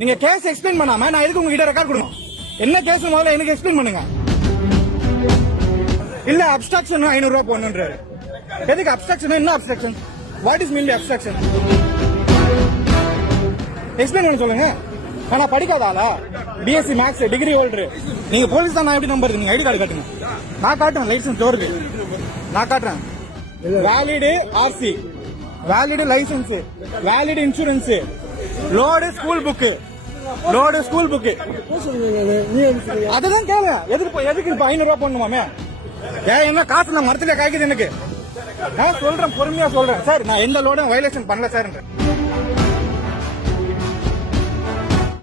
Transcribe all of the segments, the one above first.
நீங்க case explain பண்ணாம நான் எதுக்கு உங்ககிட்ட ரெக்கார்ட் கொடுக்கணும்? என்ன கேஸ் முதல்ல எனக்கு எக்ஸ்பிளைன் பண்ணுங்க. இல்ல அப்ஸ்ட்ராக்ஷன் ஐநூறு ரூபா போடணுன்றாரு. எதுக்கு அப்ஸ்ட்ராக்ஷன் என்ன obstruction what is mean obstruction explain பண்ண சொல்லுங்க. ஆனா படிக்காத ஆளா? பிஎஸ்சி மேக்ஸ் டிகிரி ஹோல்டர் நீங்க போலீஸ் தான் நான் எப்படி நம்புறது நீங்க ஐடி கார்டு காட்டுங்க. நான் காட்டுறேன் லைசன்ஸ் டோருக்கு நான் காட்டுறேன். Valid RC valid licence valid insurance load school book load school book அதுதான் கேளு எதுக்கு எதுக்கு இப்ப ஐநூறு ரூபாய் போடணுமாமே? ஏன் என்ன காசு நான் மரத்துல காய்க்குது எனக்கு. நான் சொல்றேன் பொறுமையா சொல்றேன். சார் நான் எந்த லோடும் வயலேஷன் பண்ணல சார்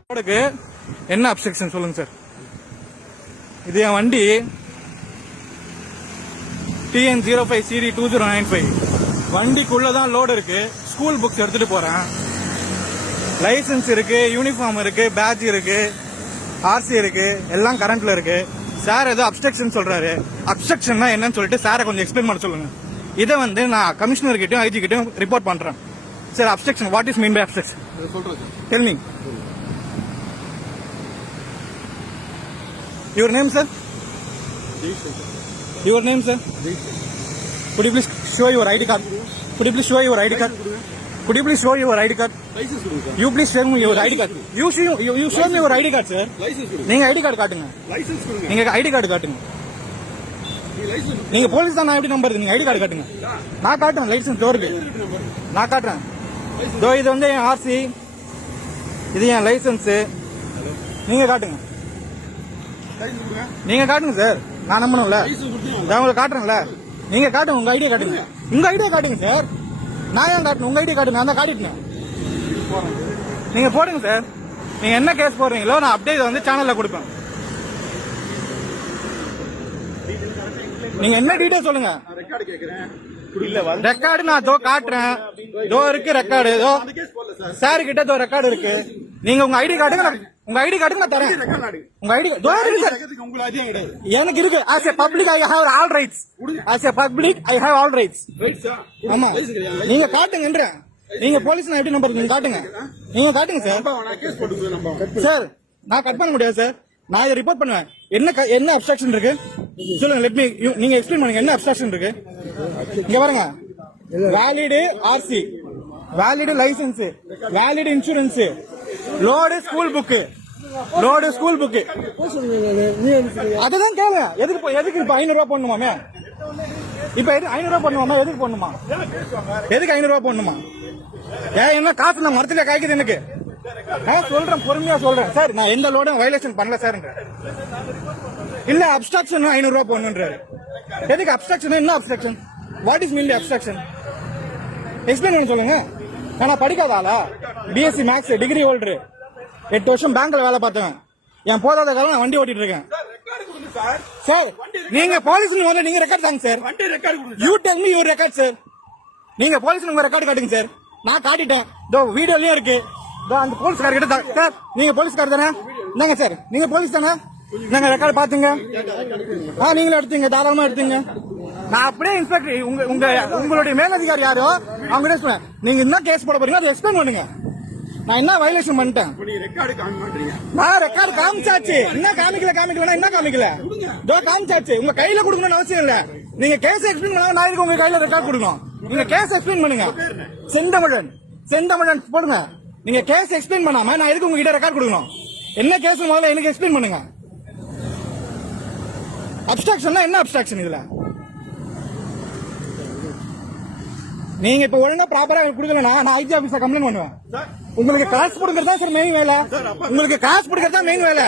ரோடுக்கு என்ன அப்செக்ஷன் சொல்லுங்க சார்? இது என் வண்டி. TN zero five CD two zero nine five வண்டிக்குள்ள தான் லோடு இருக்கு. ஸ்கூல் புக்ஸ் எடுத்துட்டு போறேன். லைசென்ஸ் இருக்கு யூனிஃபார்ம் இருக்கு பேட்ச் இருக்கு ஆர்சி இருக்கு எல்லாம் கரண்ட்ல இருக்கு. சார் ஏதோ அப்ஸ்ட்ரக்ஷன் சொல்றாரு. அப்ஸ்ட்ரக்ஷன்னா என்னன்னு சொல்லிட்டு சாரை கொஞ்சம் எக்ஸ்பிளைன் பண்ண சொல்லுங்க. இதை வந்து நான் கமிஷனர் கிட்டயும் ஐஜி கிட்டயும் ரிப்போர்ட் பண்றேன். Sir obstruction what is mean by obstruction tell me sir? Your name, sir? Could you please show your ID card? Could you please show your ID card? Could you please show your ID card? Licence கொடுங்க sir You please show me your ID card. You show, you, you show me your ID card, sir. Licence கொடுங்க. நீங்க ID card காட்டுங்க. Licence கொடுங்க. நீங்க ID card காட்டுங்க. நீ licence நீங்க police தான் நான் எப்படி நம்புறது? நீங்க ஐடி கார்டு காட்டுங்க. நான் காட்டுறேன் லைசன்ஸ் டோருக்கு நான் காட்டுறேன். இதோ இது வந்து என் ஆர்சி இது என் லைசன்ஸ் நீங்க காட்டுங்க. லைசன்ஸ் கொடுங்க. நீங்க காட்டுங்க சார் நான் நம்பணும்ல. லைசன்ஸ் கொடுத்தீங்க நான் உங்களுக்கு காட்டுறேன்ல. நீங்க காட்டுங்க உங்க ஐடியா காட்டுங்க. உங்க ஐடியா காட்டுங்க சார் நான் ஏன் காட்டணும்? உங்க ஐடியா காட்டுங்க நான் தான் காட்டிட்டேன். நீங்க போடுங்க சார் நீங்க என்ன கேஸ் போடுறீங்களோ நான் அப்டேட் வந்து சேனல்ல கொடுப்பேன். நீங்க என்ன டீடைல் சொல்லுங்க? ரெக்கார்டு நான் தோ காட்டுறேன். தோ இருக்கு ரெக்கார்டு போடல சார் கிட்ட தோ ரெக்கார்டு இருக்கு. நீங்க உங்க ஐடி காட்டுங்க நான்- உங்க ஐடி காட்டுங்க நான் தரேன். உங்க ஐடி இருக்கு சார் கிடையாது எனக்கு இருக்கு. As a public I have all rights as a public I have all rights ஆமா. நீங்க காட்டுங்கன்ற. நீங்க போலீஸ் நான் எப்படி நம்பர் நீங்க காட்டுங்க. நீங்க காட்டுங்க சார் சார் நான் கட் பண்ண முடியாது சார் நான் இதை ரிப்போர்ட் பண்ணுவேன். என்ன என்ன அப்ஸ்ட்ரக்ஷன் இருக்கு? சொல்லுங்க லெட் மீ நீங்க எக்ஸ்பிளைன் பண்ணுங்க என்ன அப்ஸ்ட்ரக்ஷன் இருக்கு? இங்க பாருங்க. Valid RC valid licence valid insurance load school book load school book அதுதான் கேளு. எதுக்கு எதுக்கு இப்ப ஐநூறு ரூபாய் போடணுமாமே? இப்ப எது ஐநூறு போடணுமா எதுக்கு போடணுமா? எதுக்கு ஐநூறு ரூபாய் போடணுமா? ஏன் என்ன காசு நான் மரத்துல காய்க்குது எனக்கு? நான் சொல்றேன் பொறுமையா சொல்றேன். சார் நான் எந்த லோடும் வயலேஷன் பண்ணல சார் இல்ல அப்ஸ்ட்ராக்ஷன் ஐநூறு ரூபா போடணுன்றாரு. எதுக்கு அப்ஸ்ட்ராக்ஷன் என்ன obstruction what is mean obstruction explain பண்ண சொல்லுங்க. நான் படிக்காத ஆளா? பிஎஸ்சி மேக்ஸ் டிகிரி ஹோல்டர் எட்டு வருஷம் பேங்க்ல வேலை பார்த்தேன். என் போதாத காலம் நான் வண்டி ஓட்டிட்டு இருக்கேன். சார் நீங்க போலீஸ் முதல்ல நீங்க ரெக்கார்ட் தாங்க சார். வண்டி ரெக்கார்டு கொடுங்க you tell me your record sir நீங்க போலீஸ் உங்க ரெக்கார்டு காட்டுங்க சார் நான் காட்டிட்டேன். இதோ வீடியோலயும் இருக்கு. இதோ அந்த போலீஸ்கார கிட்ட சார் நீங்க போலீஸ்கார் தானே? என்னங்க சார் நீங்க போலீஸ் தானே? நாங்க ரெக்கார்டு பாத்துங்க? ஆ நீங்களும் எடுத்தீங்க தாராளமா எடுத்தீங்க. நான் அப்படியே இன்ஸ்பெக்டர் உங்க உங்க உங்களுடைய மேலதிகாரி யாரோ? அவங்க கிட்ட சொன்னேன் நீங்க என்ன கேஸ் போட போறீங்க அதை எக்ஸ்பிளைன் பண்ணுங்க. நான் என்ன வயலேஷன் பண்ணிட்டேன்? நான் ரெக்கார்டு காமிச்சாச்சு. என்ன காமிக்கல காமிக்கலனா என்ன காமிக்கல? இதோ காமிச்சாச்சு. உங்க கையில கொடுக்கணும்னு அவசியம் இல்ல. நீங்க கேஸ் எக்ஸ்பிளைன் பண்ணா நான் எதுக்கு உங்க கையில ரெக்கார்ட் கொடுக்கணும்? நீங்க கேஸ் எக்ஸ்பிளைன் பண்ணுங்க. செந்தமிழன். செந்தமிழன் போடுங்க. நீங்க கேஸ் எக்ஸ்பிளைன் பண்ணாம நான் எதுக்கு உங்ககிட்ட ரெக்கார்ட் கொடுக்கணும்? என்ன கேஸ் முதல்ல எனக்கு எக்ஸ்பிளைன் பண்ணுங்க. அப்ஸ்ட்ராக்ஷன்னா என்ன அப்ஸ்ட்ராக்ஷன் இதுல? நீங்க இப்ப ஒழுங்கா ப்ராப்பரா கொடுக்கலனா நான் ஐஜி ஆபீஸ்ல கம்ப்ளைண்ட் பண்ணுவேன். உங்களுக்கு காசு கொடுக்கறது தான் சார் மெயின் வேலை. உங்களுக்கு காசு கொடுக்கறது தான் மெயின் வேலை.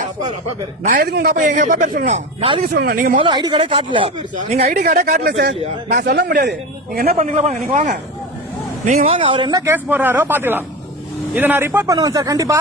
நான் எதுக்கு உங்க அப்பா எங்க அப்பா பேர் சொல்லணும்? நான் எதுக்கு சொல்லணும்? நீங்க முதல்ல ஐடி கார்டே காட்டல. நீங்க ஐடி கார்டே காட்டல சார் நான் சொல்ல முடியாது. நீங்க என்ன பண்ணீங்களா பாருங்க நீங்க வாங்க. நீங்க வாங்க அவர் என்ன கேஸ் போடுறாரோ பாத்துக்கலாம் இதை நான் ரிப்போர்ட் பண்ணுவேன் சார் கண்டிப்பா.